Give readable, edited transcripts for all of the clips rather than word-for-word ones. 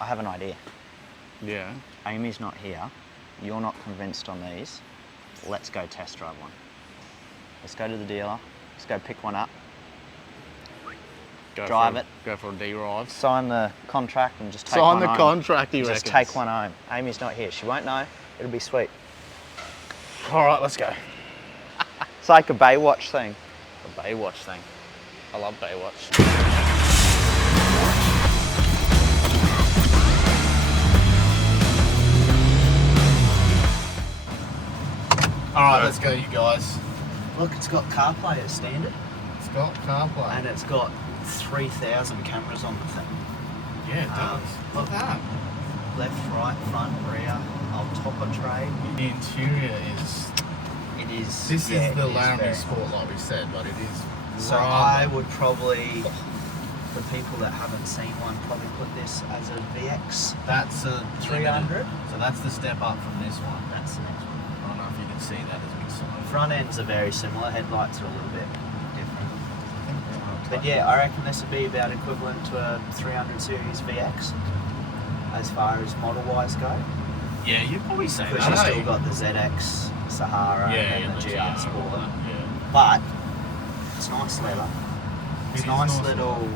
I have an idea. Yeah. Amy's not here. You're not convinced on these. Let's go test drive one. Let's go to the dealer. Let's go pick one up. Drive it. Go for a D-ride. Sign the contract and just take one home. Sign the contract, he reckons. Just take one home. Amy's not here. She won't know. It'll be sweet. All right, let's go. It's like a Baywatch thing. A Baywatch thing. I love Baywatch. All right, let's go, you guys. Look, it's got CarPlay as standard. It's got CarPlay. And it's got 3,000 cameras on the thing. Yeah, it does. Look at that. Left, right, front, rear. I'll top a tray. The interior is... It is... This is the Laramie very Sport, nice. like we said, but it is So I would probably... For people that haven't seen one, probably put this as a VX. That's a 300. So that's the step up from this one. That's the next one. I don't know if you can see that as we saw. Front ends are very similar. Headlights are a little bit different. But yeah, I reckon this would be about equivalent to a 300 series VX as far as model-wise go. Yeah, you'd probably say Because that. you've still got the ZX, Sahara, and the GR Sport. Yeah. But it's nice leather. It's It is nice nice little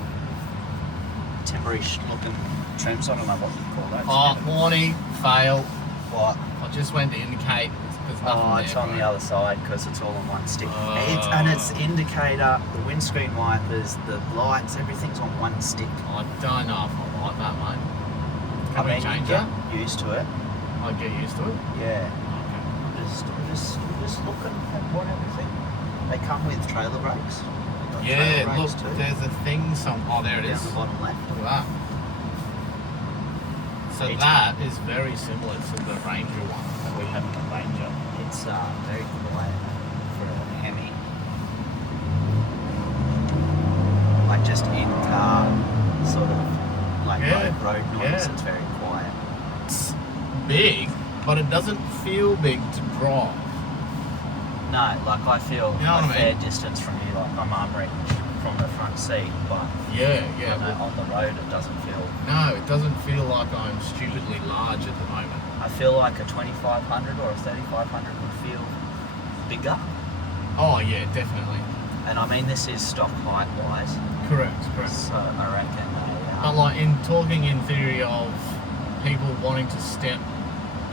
timberish looking trims. I don't know what you call that. Oh, Warnie, fail. What? I just went to indicate. There's nothing Oh, there, it's on bro. the other side because it's all on one stick. And it's indicator, the windscreen wipers, the lights, everything's on one stick. I don't know if I like that, mate. Can we change get that? used to it. I'd get used to it. Yeah. Okay. I'm just looking at what everything. They come with trailer brakes. They've got Yeah, trailer look, brakes too. there's a thing oh, there it Down is. the bottom left. Look at that. So It's- that is very similar to the Ranger one that we have in the Ranger. It's very quiet for a Hemi. Like just in car, sort of like Yeah, road noise. yeah. It's very quiet. It's big, but it doesn't feel big to drive. No, like I feel You know what a I fair mean? distance from you, like I'm arm reach from the front seat, but Yeah, you yeah. know, on the road it doesn't feel. No, it doesn't feel like I'm stupidly large at the moment. I feel like a 2500 or a 3500 would feel bigger. Oh yeah, definitely. And I mean, this is stock height wise, Correct. so I reckon. But like in talking in theory of people wanting to step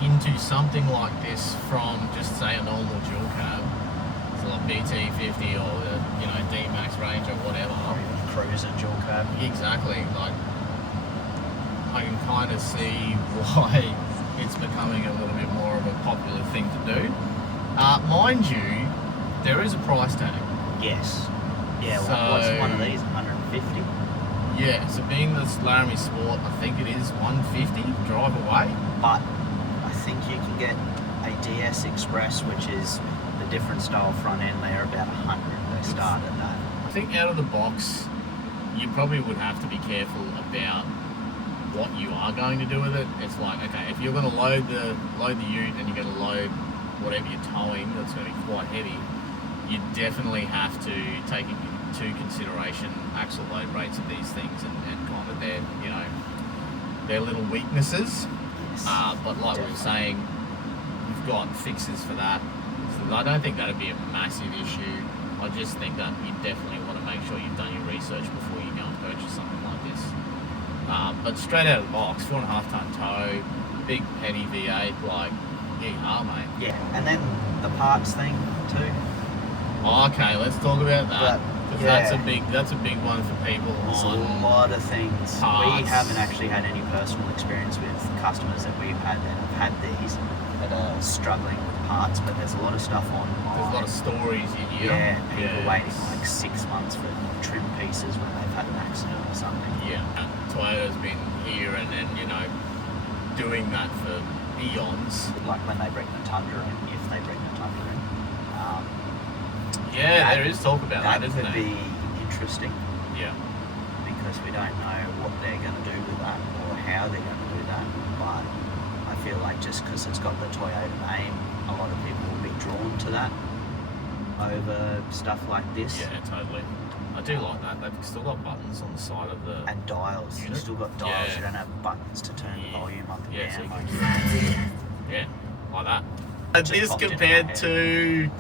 into something like this from just say a normal dual cab, so like BT50 or the, D-Max Range or whatever. Or even Cruiser dual cab. Exactly. Like I can kind of see why it's becoming a little bit more of a popular thing to do. Mind you, there is a price tag. Yes. Yeah. So- What's one of these? 150. Yeah, so being this Laramie Sport, I think it is 150 drive away. But I think you can get a DS Express, which is the different style front end. They're about 100. They start at that. I think out of the box, you probably would have to be careful about what you are going to do with it. It's like, okay, if you're going to load the ute and you're going to load whatever you're towing, that's going to be quite heavy. You definitely have to take into consideration axle load rates of these things and kind of their little weaknesses. Yes. But like we were saying, you've got fixes for that. So I don't think that'd be a massive issue. I just think that you definitely want to make sure you've done your research before you go and purchase something like this. But straight out of the box, 4.5 ton tow, big petty V8, like, yeehaw, mate. Yeah. And then the parts thing too. Okay, let's talk about that. Because yeah. that's a big one for people There's on a lot of things. parts. We haven't actually had any personal experience with customers that we've had that have had these that are struggling with parts, but there's a lot of stuff on. There's a lot of stories you hear. Yeah, people Yeah. waiting like 6 months for trim pieces when they've had an accident or something. Yeah, Toyota's been here and doing that for eons. Like when they bring the Tundra in, if they bring the Tundra in. Yeah, there is talk about that, That isn't could there? be interesting Yeah. because we don't know what they're going to do with that or how they're going to do that. But I feel like just because it's got the Toyota name, a lot of people will be drawn to that over stuff like this. Yeah, totally. I do like that. They've still got buttons on the side of the... And dials. Unit? You've still got dials. Yeah. You don't have buttons to turn the volume up and Yeah, so down. you yeah, like that. And Just this popped into my compared head. to...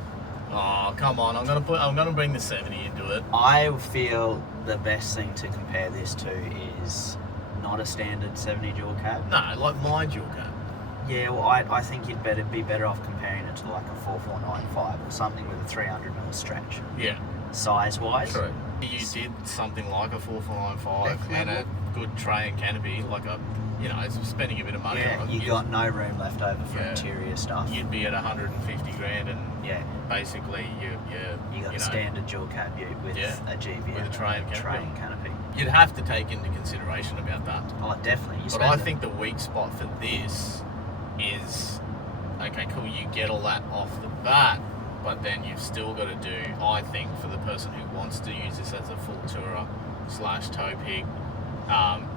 Oh, come on. I'm gonna bring the 70 into it. I feel the best thing to compare this to is not a standard 70 dual cab. No, like my dual cab. Yeah, well, I think you'd be better off comparing it to like a 4495 or something with a 300mm stretch. Yeah. Size-wise. True. You did something like a 4495 and a good tray and canopy, like a, it's spending a bit of money Yeah, on it. you got no room left over for Yeah. interior stuff. You'd be at 150 grand and Yeah. basically You got a standard dual cab ute with Yeah, a GVM with a tray and canopy. canopy. You'd have to take into consideration about that. Oh, definitely. But I think the weak spot for this is, okay, cool, you get all that off the bat, but then you've still got to do, I think, for the person who wants to use this as a full tourer / tow pig,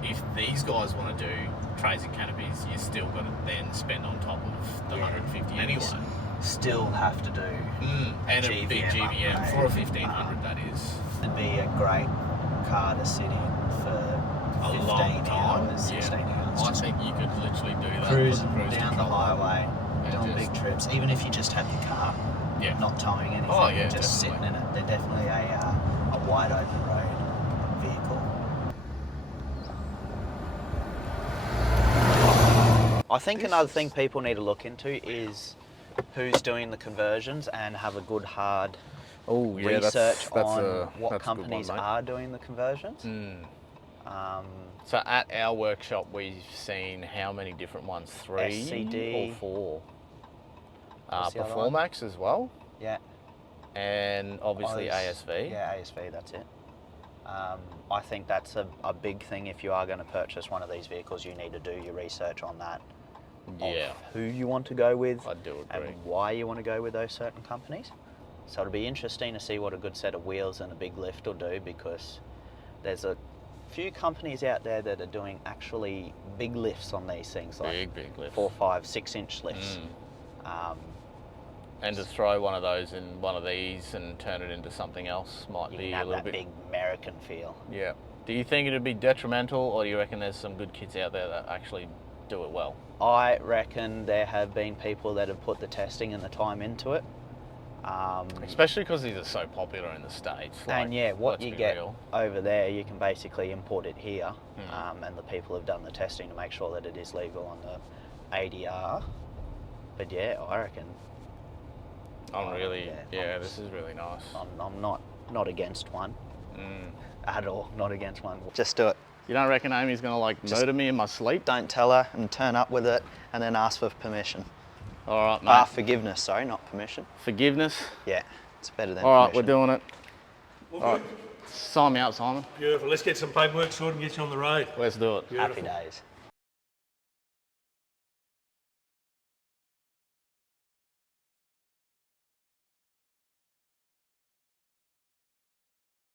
if these guys want to do trays and canopies, you still got to then spend on top of the 150 anyway. Still have to do. And a big GVM upgrade. for a 1500, that is. It'd be a great car to sit in for A 15 long time. hours, 16 hours. I Just think you could literally do that. cruising put cruise down the control on highway, and doing just- big trips, even if you just have your car, Yeah. not towing anything, Oh, yeah, just definitely. sitting in it. They're definitely a wide open road vehicle. I think another thing people need to look into is who's doing the conversions and have a good hard Oh, yeah, research that's on a, what that's companies a good one, mate. are doing the conversions. So at our workshop, we've seen how many different ones? 3 SCD. or 4? What's the other one? Performax as well, Yeah. and obviously Oz. ASV. Yeah, ASV, that's it. I think that's a big thing. If you are going to purchase one of these vehicles, you need to do your research on that. Yeah, Of who you want to go with I do agree. and why you want to go with those certain companies. So it'll be interesting to see what a good set of wheels and a big lift will do, because there's a few companies out there that are doing actually big lifts on these things, like Big lift. 4, 5, 6-inch lifts. And to throw one of those in one of these and turn it into something else might You be can a have little that bit. big American feel. Yeah. Do you think it'd be detrimental, or do you reckon there's some good kids out there that actually do it well? I reckon there have been people that have put the testing and the time into it. Especially because these are so popular in the States. Like, And yeah, what let's you be get real. over there, you can basically import it here, and the people have done the testing to make sure that it is legal on the ADR. But yeah, I reckon This is really nice. I'm not against one at all. Not against one. Just do it. You don't reckon Amy's gonna like murder me in my sleep? Don't tell her and turn up with it, and then ask for permission. All right, mate. Forgiveness. Sorry, not permission. Forgiveness. Yeah, it's better than. All right, permission. we're doing it. All All right, sign me out, Simon. Beautiful. Let's get some paperwork sorted and get you on the road. Let's do it. Happy days.